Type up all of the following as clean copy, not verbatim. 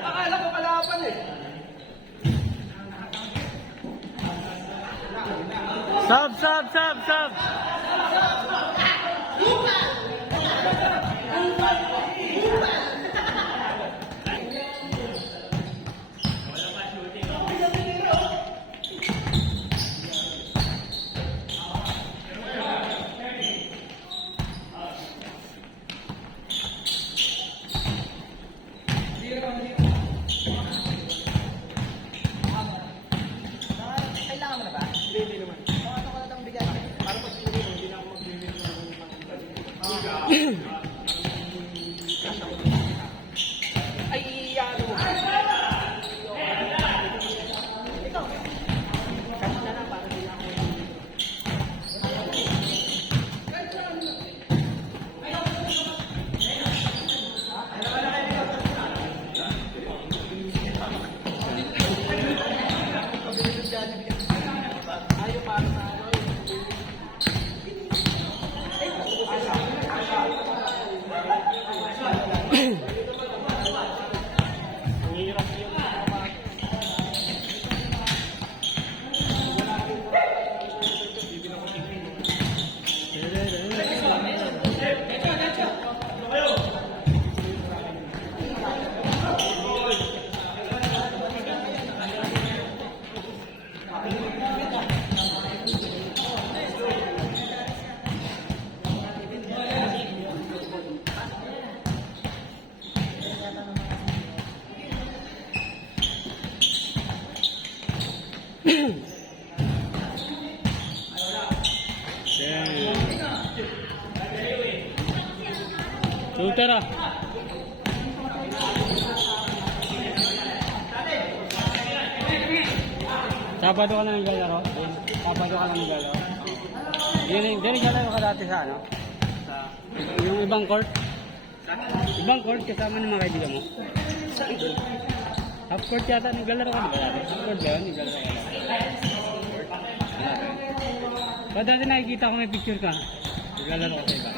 Akala ko kalaban eh. Sub, sub, sub, sub. Kailangan mo na ba? Hindi naman. Ano ko na lang bigyan? Para pag hindi na ako mag-review ng ay, ano mo. Ito. Cash na lang para hindi na ako. Ayaw para sa ano. Ang hirap yun. Shooter ah. Sabado ka na naglalaro? Sabado ka na naglalaro? Hindi naglalaro ka dati sa ano? Yung ibang court? Ibang court kasama ng mga kaibigan mo? Half court yata naglalaro ka na ba dati? Half court ba yun? Naglalaro ka na? Ba't dati nakikita ko may picture ka? Naglalaro ka sa iba?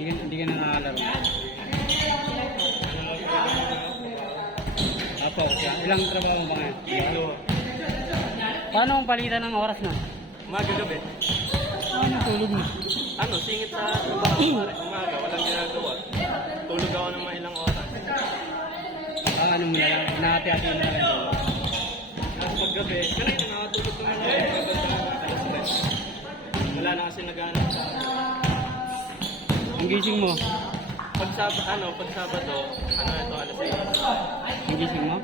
Hindi ka na nakalaro. Apo, ilang trabaho mo ba ngayon? Paano ang palitan ng oras na? Umaga gabi. Ano tulog mo? Ano, singit sa trabaho. Umaga, walang ginagawa. Tulog ako ng mga ilang oras. Ano mo na lang? Nakati-hati mo na lang tulog. Tapos pag gabi, kanina nakatulog naman ako. Wala na kasi nag-ano. Ang gising mo? Pag Sabado, ito, alas 6. Ang gising mo?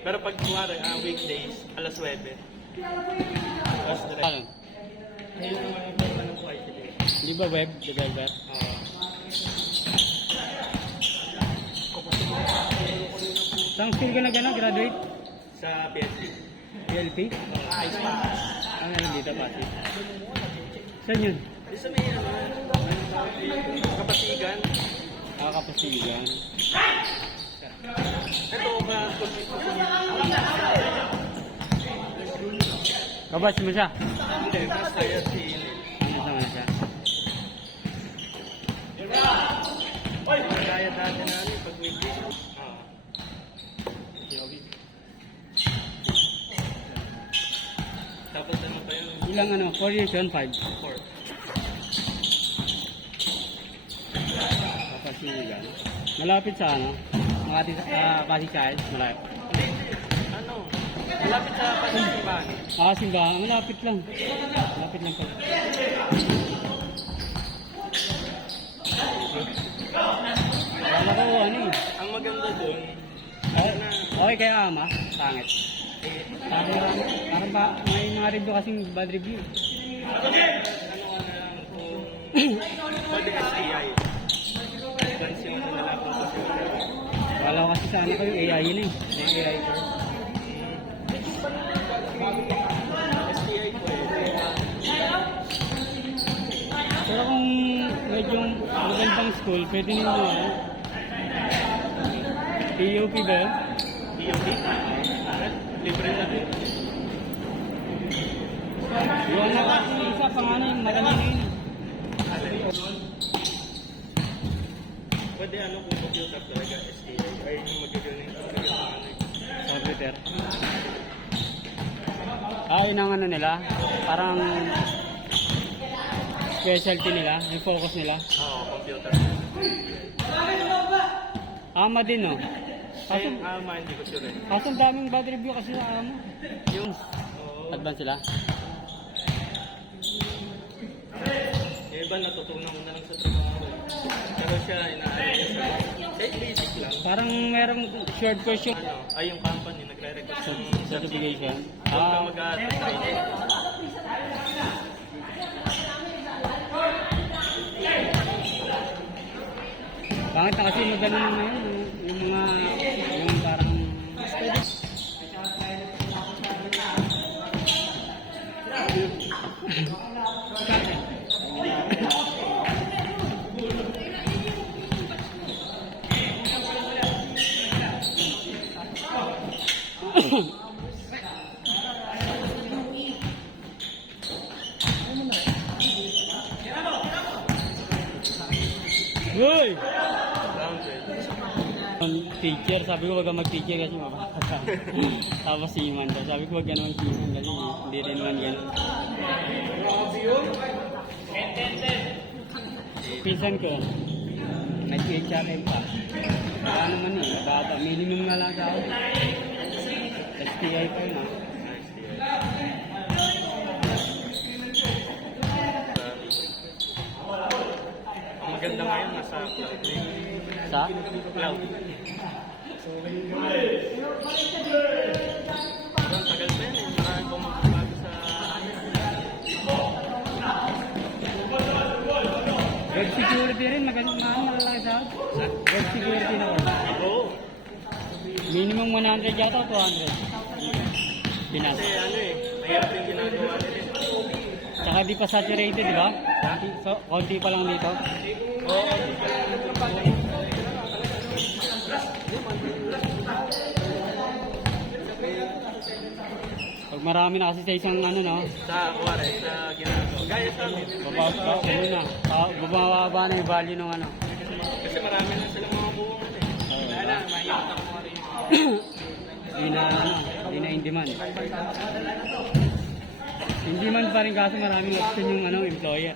Pero pag kumari, weekdays, alas 9. Alas 3. Ano? Ayun naman yung ano po ay today. Di ba web developer? Saan school ka na gano'n? Graduate? Sa PSC. PLP? Ice pa. Ano yun dito, Pasig? Saan yun? Isa may Kapasigan. Kakapasigan. Ito ba? Kabas mo siya? Hindi, mas tayo si Ano sa mga siya? Kaya dati na pag weekdays. Tapos ano pa yun? Ilang ano? 4 years yun? 5? 4. Kapasigan. Malapit sa ano? Makati Pasig Child? Malapit. Ano? Malapit sa Pasiban. Simbahan. Malapit lang. Malapit lang pala. Wala ko ano eh. Ang maganda doon, Okay kaya ama? Pangit. Parang ba, may mga review kasing bad review. ano ka na lang kung pwede STI. Dance yung nalalapo kasi Wala ko kasi sa ano ko yung AI yun eh. Yung AI ko. STI pwede. Pero kung medyo magandang school, pwede nyo ano. PUP ba yun? DOP? Libre na din. Yung isa pang ano yung malamig na yun. Pwede ano kung computer talaga, SAI. Ay, yung magagaling talaga sa ano eh. Computer. Yun ang ano nila. Parang specialty nila. Yung focus nila. Oo, computer. Ama din, no? Ay, hindi ko sure eh. Kaso ang daming bad review kasi sa ama. Yung, oo. Advance sila. Yung iba natutunan ko na lang sa trabaho. Pero siya, inaayos siya. Basic lang. Parang merong short course yung Ano, ay yung company, nagre-request ng certification. Huwag ka mag-training. Bakit na kasi magano na yun, yung mga, yung parang, Uy! Ang teacher, sabi ko wag kang mag-teacher kasi mabasa. Tapos si Iman daw, sabi ko wag ka naman si Iman kasi hindi rin naman ganun. Pinsan ko, nag-HRM pa. Wala naman eh, bata, minimum na lang sa ako. STI pa yun ah. Ang maganda ngayon, nasa cloud. Sa? Cloud. Ang tagal pa yun eh. Maraming pumapabago sa Web security rin, magandang malalaki sa ako. Web security na ako. Oo. Minimum 100 yata o 200. Pinas. Kasi ano eh, mahirap yung ginagawa nila eh. Tsaka di pa saturated, di ba? So, konti pa lang dito. Oo. Pag marami na kasi sa isang ano, no? Sa kuwari, sa ginagawa. Gaya sa amin. Ano na, bumababa na yung value ng ano. Kasi marami na silang mga buwan eh. Wala, mahirap ako rin. Di na, ano, di na in demand. In demand pa rin kaso maraming option yung ano, employer.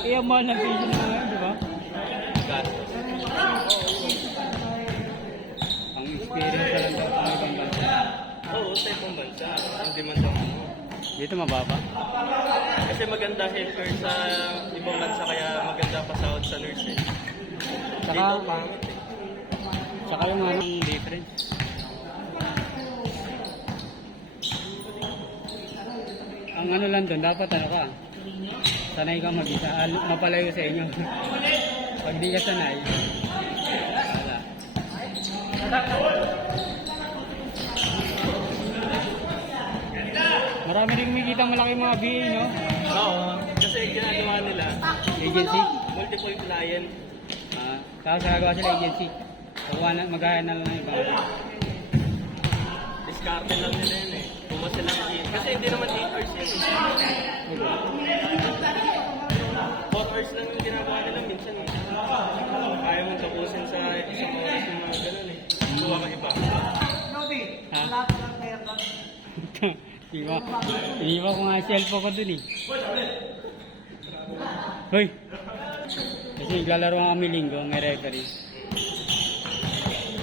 Kaya mahal ng piso na ngayon, di ba? Gastos. Ang experience na lang daw sa ibang bansa. Oo, sa ibang bansa. Hindi man daw ano. Dito mababa. Kasi maganda healthcare sa ibang bansa kaya maganda pa sahod sa nurse eh. Saka, Dito pangit eh. saka yung ano, ang difference. Ang ano lang doon, dapat ano ka, sanay ka mag-isa, mapalayo sa inyo. Pag di ka sanay, wala. Marami rin kumikita malaki mga BA, no? Oo, kasi ginagawa nila Agency. multiple client. Tapos nagagawa sila agency. Mag-hire na lang ng ibang. Discarte lang nila yun eh. Kung mas silang kasi hindi naman 8 hours yun eh. 4 hours lang yung ginagawa nila minsan eh. Kaya mong tapusin sa isang oras yung mga ganun eh. Kuha ka iba. Ha? Iniwan ko nga cellphone ko dun eh. Hoy! Kasi naglalaro nga kami linggo, may referee.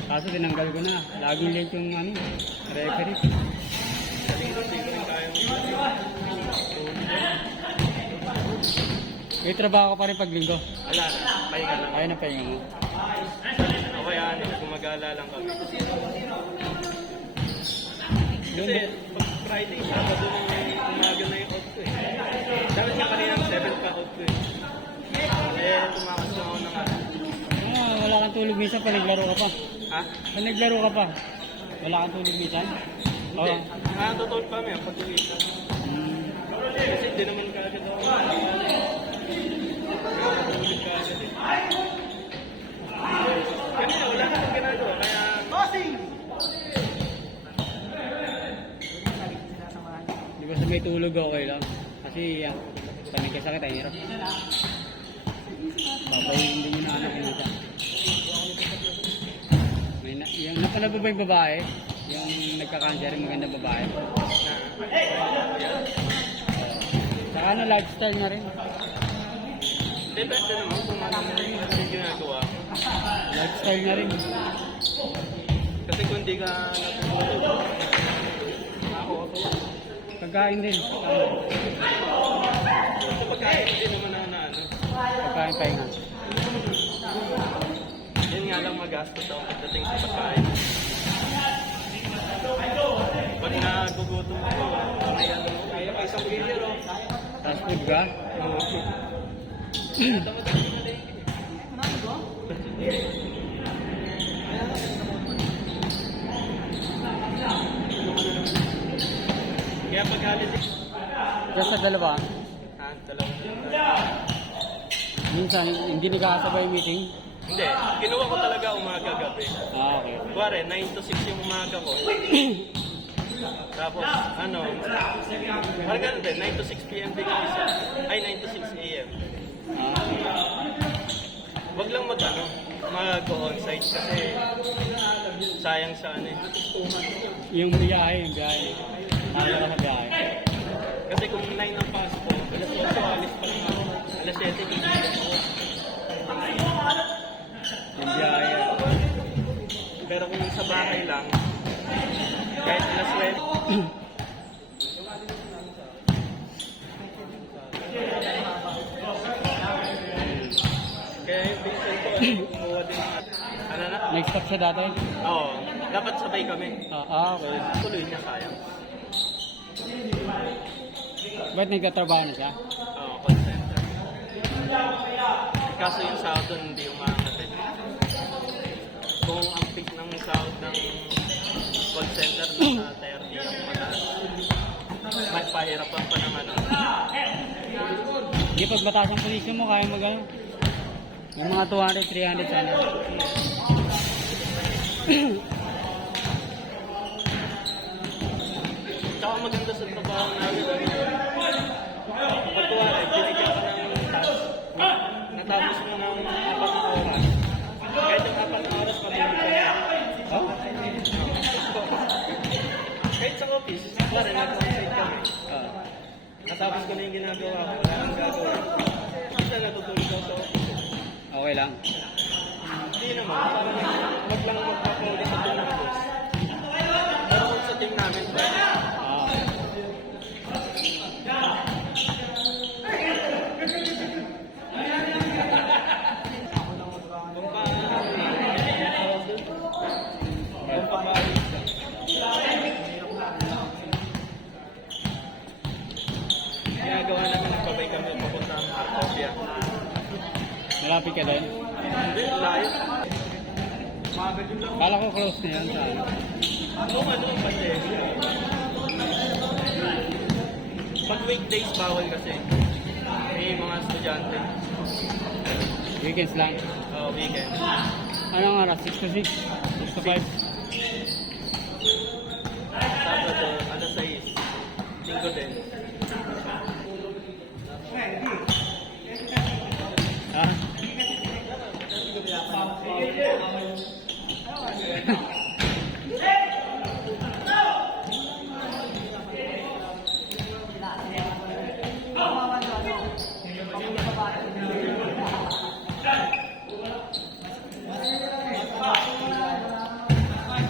Kaso tinanggal ko na. Laging late yung ano, referee. Siguro kaya mo. May trabaho ka pa rin pag linggo. Wala na, pahinga lang. Ayun na pahinga mo. O kaya ano, gumagala lang kami. Yun Kasi din. pag Friday, Sabado na umaga na yung out ko eh. Dapat nga kanina 7 pa out ko eh. Tumakas na ako ng Wala kang tulog minsan pag naglaro ka pa. Ha? Pag naglaro ka pa, wala kang tulog minsan? Hindi. Nakatotoo pa kami, pag-uwi. Kasi hindi naman kaagad ako. Nakatulog kaagad eh. Kanina, wala ka nang ginagawa, kaya... Hindi Di ba sa may tulog okay lang? Kasi yan, sa may kasakit ay hirap. Babay, hindi nyo na anak yun siya. Yung napanood ba yung babae? Yung nagka-cancer, yung maganda babae. Saka ano, lifestyle na rin. Depende naman kung ano yung ginagawa. Lifestyle na rin. Kasi kung di ka natutulog, Pagkain din. sa pagkain, hindi naman na ano. Pagkain pahinga. Yun nga lang magastos ako pagdating sa pagkain. Pag nagugutom ako, kaya kaya pa isang video. Fast food ka? Kaya pag holiday, Just sa dalawa. dalawang Minsan, hindi nagkakasabay yung meeting. Hindi, kinuha ko talaga umaga-gabi. Ah, okay. Kuwari, 9 to 6 yung umaga ko. Tapos, ano, parang ganun din, 9 to 6 p.m. din yung isa. Ay, 9 to 6 a.m. Ah, Wag lang mag-on-site kasi sayang sa ano eh. yung biyahe. Mahal ka sa biyahe. Kasi kung 9 ang pasok ko, alas 8 alis pa lang ako. Alas 7, iiwan ako. Yung biyahe. Pero kung sa bahay lang, kahit alas 12, kaya yung pinsan ko, kumuha din. Ano na? Next stop siya dati? Oo, dapat sabay kami. Okay. Tuloy niya sayang. Ba't nagtatrabaho na siya? Oo, call center. Kaso yung sahod doon hindi umaangat eh. Kung ang peak ng sahod ng call center na sa 30 ang mataas, magpahirapan pa ng ano. Hindi pag mataas ang posisyon mo, kaya mag-ano? Yung mga 200, 300 sana. Tsaka maganda sa trabaho namin. Pagkuwari, binigyan ka ng task. Natapos mo ng 4 na oras. Kahit yung 4 na oras, mabilis ka na. Oh? Kahit sa office, pare, nag-onsite kami. Natapos ko na yung ginagawa ko, wala nang gagawa. Minsan natutulog ako sa office. Okay lang. Hindi naman, parang wag lang magpapaulit sa team ng boss. Pero kung sa team namin, pwede. Ah. Kung ginagawa namin, nagbabay kami papunta ng Markovia. Malapit ka din? Hindi, layo. Kala ko close na yan sa ano. Kung ano kasi, pag weekdays bawal kasi. May mga estudyante. Weekends lang. Weekend. Anong oras? 6 to 6? 6 to 5? Sabado, alas 6. 5 din. Ah?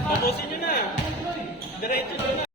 Tapusin nyo na. Diretso nyo na.